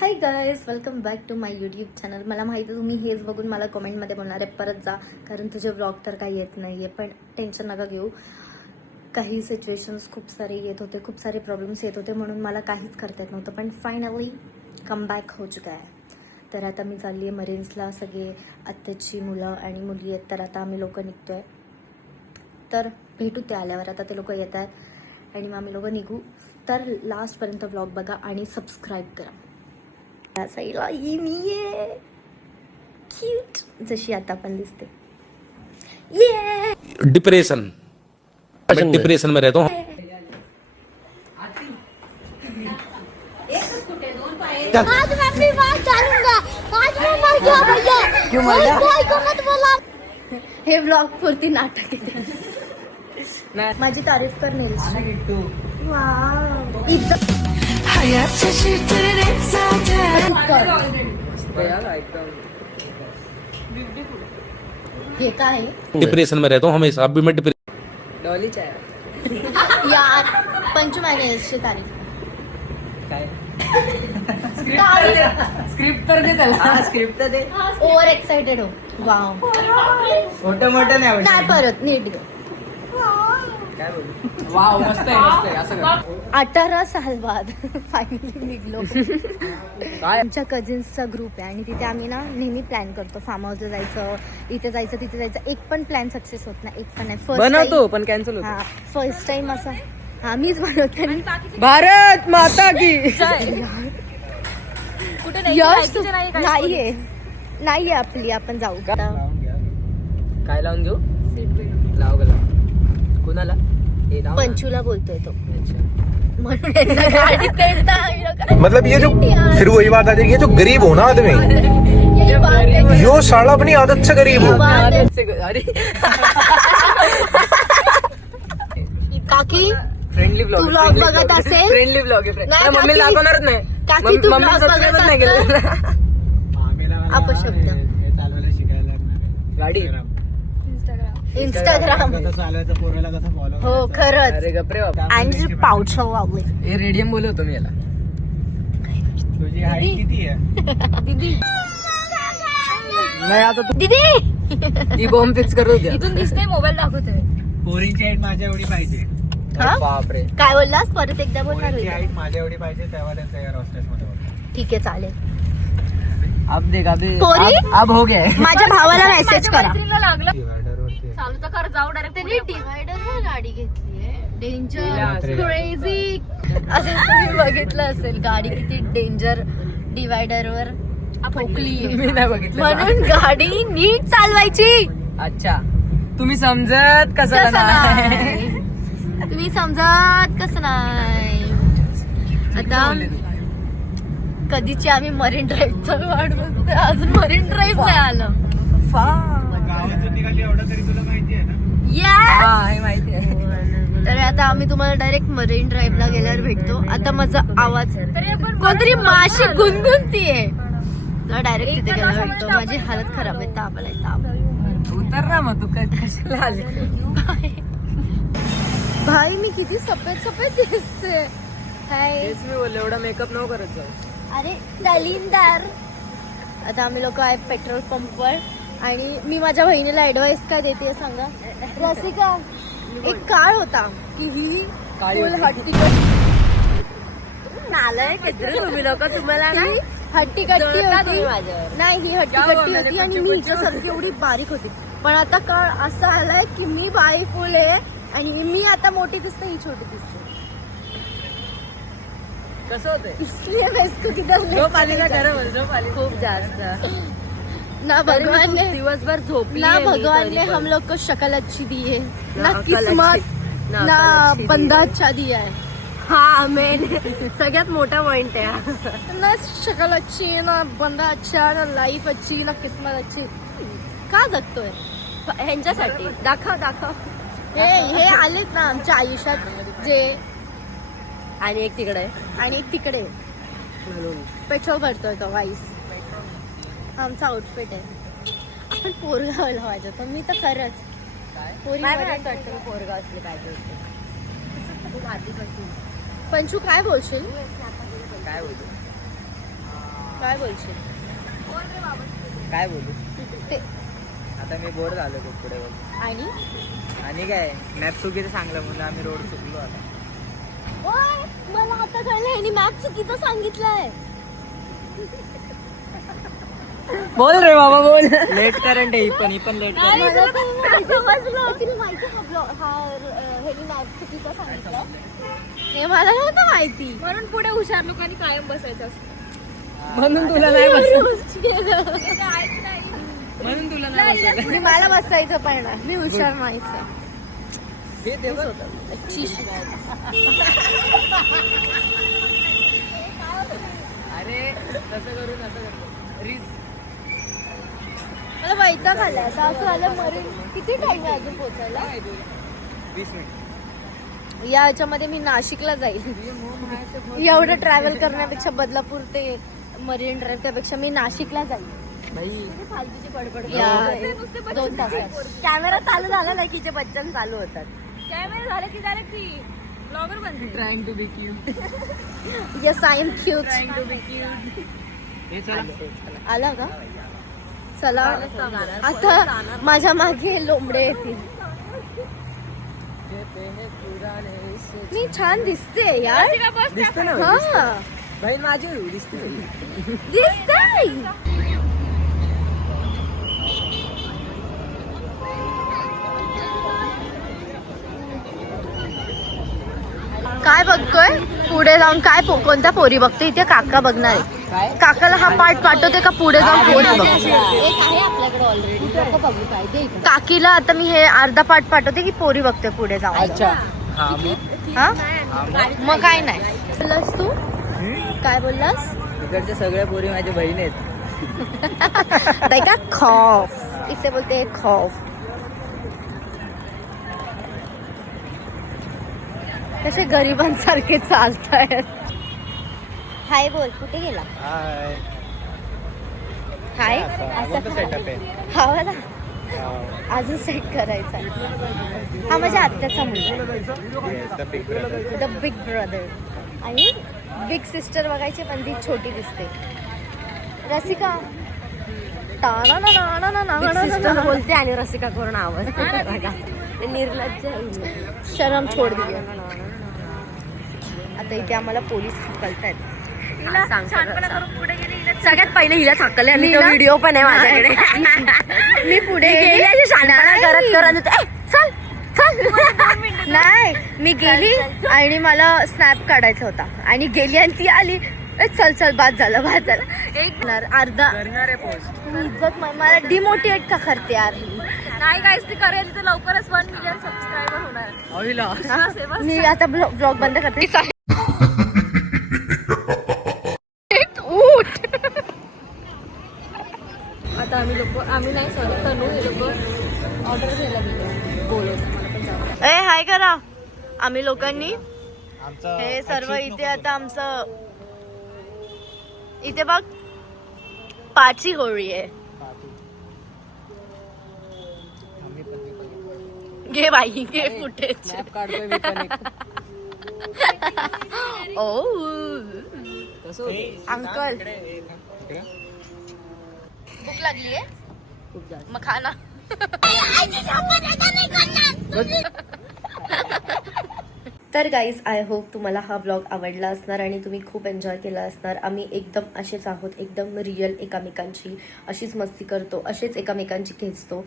High guys, welcome back to my YouTube channel. मला माहिती आहे तुम्ही हेच बघून मला कमेंटमध्ये बोलणार आहे परत जा, कारण तुझे व्लॉग तर काही येत नाही आहे. पण टेन्शन नका घेऊ. काही सिच्युएशन्स खूप सारे येत होते, खूप सारे प्रॉब्लेम्स येत होते, म्हणून मला काहीच करता येत नव्हतं. पण फायनली कमबॅक हो चुका आहे. तर आता मी चालली आहे मरीन्सला. सगळे आत्ताची मुलं आणि मुली आहेत, तर आता आम्ही लोक निघतो आहे. तर भेटू ते आल्यावर. आता ते लोक येत आहेत आणि मग आम्ही लोक निघू. तर लास्टपर्यंत व्लॉग बघा आणि सबस्क्राईब करा. साईला ही मी आहे क्यूट, जशी आता पण दिसते. ये डिप्रेशन में रहता हूँ. आज मैं अपनी बात डालूंगा. आज मैं मर गया भैया. क्यों मर गया? कोई को मत बोला. हे ब्लॉग पुरती नाटक आहे. माझी तारीफ कर नील्सची. वाव, इज्जत हे काय डिप्रेशन में रहता हूँ हमेशा. अभी मैं डॉली चाय यार. पंचू नील्सची तारीफ. स्क्रिप्ट तर दे त्याला. स्क्रिप्ट तर दे. ओव्हर एक्साइटेड हो. वाव, मोठं मोठं नाही आवडत. काय परत नीट घे. काय बोलू? वाव, मस्त आहे मस्त आहे. असं कर. 18 साल बाद फायनली निघलो. काय आमच्या कझिन्सचा ग्रुप आहे आणि तिथे आम्ही ना नेहमी प्लॅन करतो. फार्म हाऊसला जायचं, इथे जायचं, तिथे जायचं. एक पण प्लॅन सक्सेस होत नाही, एक पण नाही. बनवतो पण कॅन्सल होतो. हा, फर्स्ट टाइम असं. हा, मीच बनवते. आणि भारत माता की यश नाहीये, नाहीये आपली. आपण जाऊ. काय लावून घेऊ? लाव गला. कुणाला? हे लाव ना. पंचूला बोलतोय तो. अच्छा. म्हणून यांना गाडीत येता. मतलब ये जो फिर वही बात आ जाएगी, ये जो गरीब हो ना आदमी, ये बात है. यो साला अपनी आदत से गरीब हो. अरे काकी फ्रेंडली तू vlog बघत असेल? फ्रेंडली ब्लॉग आहे. नाही, मम्मी काकी- दाखवणारच नाही. काकी तू मम्मी vlog सबस्क्राईब बघत नाही केलं. अपशब्द. गाडी इंस्टाग्राम. हो खरंच. अरे गपरे बाबा. आणि पाऊच वावले. हे रेडियम बोलवतो मी याला. दीदी नाही आता दीदी ती बॉम्ब फिक्स करू द्या. इथून दिसते, मोबाईल दाखवतोय. पोरींची हाईट माझ्या एवढी पाहिजे. हा? बापरे. काय बोललास? परत एकदा बोलणार पोरींची होती. हाईट माझ्या एवढी पाहिजे, तेव्हा त्यांचं एअर हॉस्टेस मध्ये होतं. ठीक आहे, चालेल. अब देख अभी पोरी? अब हो गया है. माझ्या भावाला मेसेज करा. डिवायडरवरती चालू तर कर, जाऊ डायरेक्ट. त्यांनी डिवायडरवर गाडी घेतली आहे. डेंजर, बापरे. क्रेझी. असं तुम्ही बघितलं असेल, गाडी किती डेंजर डिवायडरवर ठोकली मी नाही बघितलं. म्हणून गाडी नीट चालवायची. अच्छा, तुम्ही समजत कसं कसं नाही. नाही तुम्ही समजत कसं नाही. आता कधीची आम्ही मरीन ड्राईव्हचं वाट बघतोय, अजून मरीन ड्राईव्ह नाही आलं. गावातून निघाली एवढं तरी तुला माहिती आहे ना. Yes! हा, हे माहिती आहे. तर आता आम्ही तुम्हाला डायरेक्ट मरीन ड्राईव्हला गेल्यावर भेटतो. आता माझा आवाज कोणतरी माशी गुणगुणतीये, तर डायरेक्ट तिथे गेल्यावर भेटतो. माझी हालत खराब आहे, ताप आलाय, ताप. उतर ना मग तू कशाला आले. भाई मी किती सफेद सफेद दिसते. हाय. तेच मी बोललो, एवढा मेकअप नको करत जाऊ. अरे दलिंदार. आता आम्ही लोक आहे पेट्रोल पंपवर आणि मी माझ्या बहिणीला ऍडवाइस काय देते सांगा. रसिका, एक काळ होता की ही फुल हट्टी नालाय तुम्ही लोक. तुम्हाला नाही हट्टी कट्टी होती. नाही, ही हट्टी कट्टी होती आणि मी हिच्यासारखी एवढी बारीक होती. पण आता काळ असा आलाय की मी बाई फुल आहे आणि मी आता मोठी दिसते, ही छोटी दिसते. कसं होतंय? इसलिए मैं इसको किधर ले झोप आली ना खरं? झोप आली खूप जास्त. ना भगवान ने दिवसभर झोपली ना आहे मी भगवान तरी ने पण. हम लोग को शक्ल अच्छी दी है, ना अक्कल किस्मत, अच्छी, ना ना अक्कल अच्छी दी बंदा है. अच्छा दिया है. हा मेन सगळ्यात मोठा पॉइंट आहे. ना शक्ल अच्छी, ना बंदा अच्छा, ना लाईफ अच्छी, ना किस्मत अच्छी. का जगतोय? ह्यांच्यासाठी दाखव. हे आलेत ना आमच्या आयुष्यात जे. आणि एक तिकडे आहे आणि एक तिकडे म्हणून. पेट्रोल भरतोय तो वाईस. आमचा आउटफिट आहे. आपण पोरगाव लावायचं तर मी तर खरंच पोरी पोरगा असले पाहिजे खूप आधीपासून. पंचू काय बोलशील? काय बोलतो? काय बोलशील? काय बोलू ते आता मी बोर झालो खूप पुढे बोल. आणि काय मॅप चुकीचं सांगलं म्हणून आम्ही रोड चुकलो आता. ओय, मला आता कळलं ह्यानी मॅप चुकीचं सांगितलंय. बोल रे बाबा बोल. लेट करंट आहे ही पण लेट करंट. मला पण माहिती समजलं. तुला माहिती हा ब्लॉग ह्यानी मॅप चुकीचं सांगितलं? हे मला नव्हतं माहिती. म्हणून पुढे हुशार लोकांनी कायम बसायचं असतं. म्हणून तुला नाही बसत. म्हणून तुला नाही बसत. मी मला बसायचं पण नाही. मी हुशार माहिती. हे देव अरे तसं करून असं करतो रीस. मला वैताग आलाय आता. असं झालं मरीन. किती टाइम आहे अजून पोहोचायला? 20 मिनिट. या ह्याच्यामध्ये मी नाशिकला जाईल. एवढं ट्रॅव्हल करण्यापेक्षा बदलापूर ते मरीन ड्राईव्ह त्यापेक्षा मी नाशिकला जाईल. भाई फालतूची बडबड या नुसते 2 तासात. कॅमेरा चालू झाला नाही की जे बच्चन चालू होतात. कॅमेरा झाला की डायरेक्ट ती ब्लॉगर बनते. Trying to be cute. Yes I am cute. हे चला. आला का? चला आता माझ्या मागे लोंबडे येतील. मी छान दिसते यार. दिसतो ना हा भाई माझी दिसते. दिसते. काय बघतोय पुढे जाऊन? काय कोणत्या पोरी बघतोय? इथे काका बघणार आहे. काय काकाला हा पार्ट पाठवते का पुढे जाऊन पोरी बघते? एक आहे आपल्याकडे ऑलरेडी. लोक बघू काय दे इकडे. काकीला आता मी हे अर्धा पार्ट पाठवते की पोरी बघते पुढे जाऊन. अच्छा हा हा मग काय नाही बोललास तू? काय बोललास? इकडच्या सगळ्या पोरी माझ्या बहीण आहेत. देखा खौफ इसे बोलते हैं खौफ. कसे गरिबांसारखे चालतायत. हाय बोल. कुठे गेला? हाय हा मला अजून सेट करायचा. हा माझ्या आत्याचा मुलगा. The big brother. आणि बिग सिस्टर बघायची पण ती छोटी दिसते. रसिका सिस्टर बोलते आणि रसिका करून आवाज ते निर्लज्ज आहे. शरम छोड दिली. आता इथे आम्हाला पोलीस हकलतायत. सगळ्यात पहिले हिला थाकले आणि तो व्हिडिओ पण आहे माझ्याकडे. मी पुढे गेली शांतपणा करत करत चल चल. नाही मी गेली आणि मला स्नॅप काढायचा होता आणि गेली आणि ती आली. चल चल बाद झालं एक अर्धा करणार आहे पोस्ट. इज्जत मला डिमोटिवेट का करते यार? नाही गाईस ती करेल तर लवकरच 1 मिलियन सबस्क्रायबर होणार. होईल. मी आता ब्लॉग बंद करते. आता आम्ही नाही सॉरी तनू हे लोक ऑर्डर घ्यायला गेलो. बोलवतो. ए हाय करा. आम्ही लोकांनी आमचं हे सर्व इथे आता आमचं इथे बघ पाची होळी आहे. घे बाई घे फुटेज. काढतोय मी पण एक. ओ कसं होतं? अंकल भूक लागली आहे खूप जास्त. मग खा ना. तर गाईज आय होप तुम्हाला हा ब्लॉग आवडला असणार आणि तुम्ही खूप एन्जॉय केला असणार. आम्ही एकदम असेच आहोत, एकदम रिअल एकामेकांची अशीच मस्ती करतो, असेच एकामेकांची खेचतो.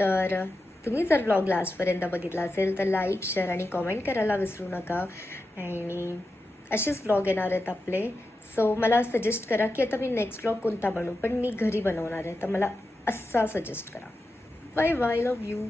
तर तुम्ही जर ब्लॉग लास्टपर्यंत बघितला असेल तर लाईक शेअर आणि कॉमेंट करायला विसरू नका. आणि असेच ब्लॉग येणार आहेत आपले. सो मला सजेस्ट करा की आता मी नेक्स्ट ब्लॉग कोणता बनवू, पण मी घरी बनवणार आहे तर मला असा सजेस्ट करा. Bye bye, love you.